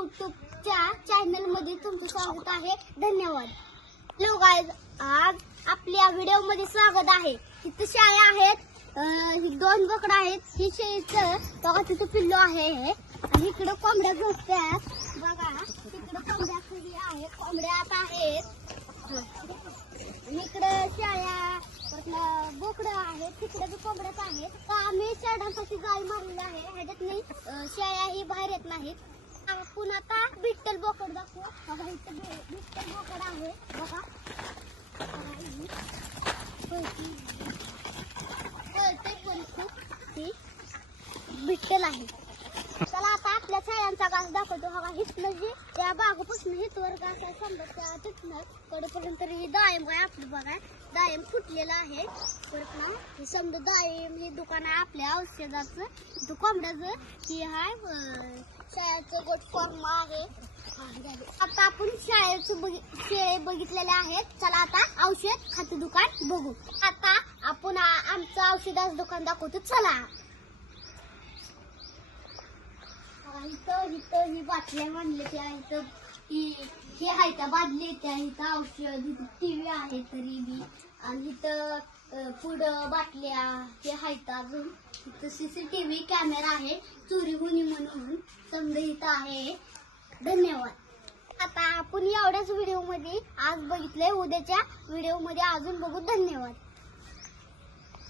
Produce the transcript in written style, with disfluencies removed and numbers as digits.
यूट्यूबच्या channel मध्ये तुमचं स्वागत आहे. धन्यवाद. हॅलो गाईज, आज आपल्या व्हिडिओ मध्ये स्वागत आहे. इथे शाळा आहेत, ही दोन बोकडं आहेत. ही शेळीचं बघा तिथे पिल्लू आहे आणि इकडे कोंबड्या झोपतात बघा. तिकडे कोंबड्या खरी आहेत, कोंबड्या आता आहेत आणि इकडे शाळा बोकडं आहेत, तिकडे बी कोंबड्याच आहेत. तर आम्ही शेळ्यांसाठी जाळी मारलेली आहे. ह्याच्यात नाही शेळ्या ही बाहेर येत नाहीत. आपण आता बिट्टल बोकड दाखवू. बघा इथं बिट्टल बोकड आहे बघा. बिट्टल आहे. चला आता आपल्या शेळ्यांचा घास दाखवतो. बघा हिथनं जी त्या बागपासून हितवर घास आहे समजा त्या तिथनं कडपर्यंत ही डाळिंब आहे आपली बघा. डाळिंब फुटलेलं आहे. परत ना हे समजा डाळिंब हे दुकान आहे आपल्या औषधाचं कोंबड्याचं. ही आहे शाळेचं गोट फॉर्म आहे. आता आपण शेळे बघितलेले आहेत. चला आता औषध खाते दुकान बघू. आता आपण आमचं औषधाचं दुकान दाखवतो. चला इथं ही बाटल्या मांडल्या त्या इथं हे आहे त्या बादली त्या इथं औषध इथं टीव्ही आहे तरी बी आणि इथं पुढं बाटल्या हे आहेत. अजून इथं CCTV कॅमेरा आहे चोरी होणी म्हणून समजा इथं आहे. धन्यवाद. आता आपण एवढ्याच व्हिडिओ मध्ये आज बघितलंय. उद्याच्या व्हिडिओ मध्ये अजून बघू. धन्यवाद.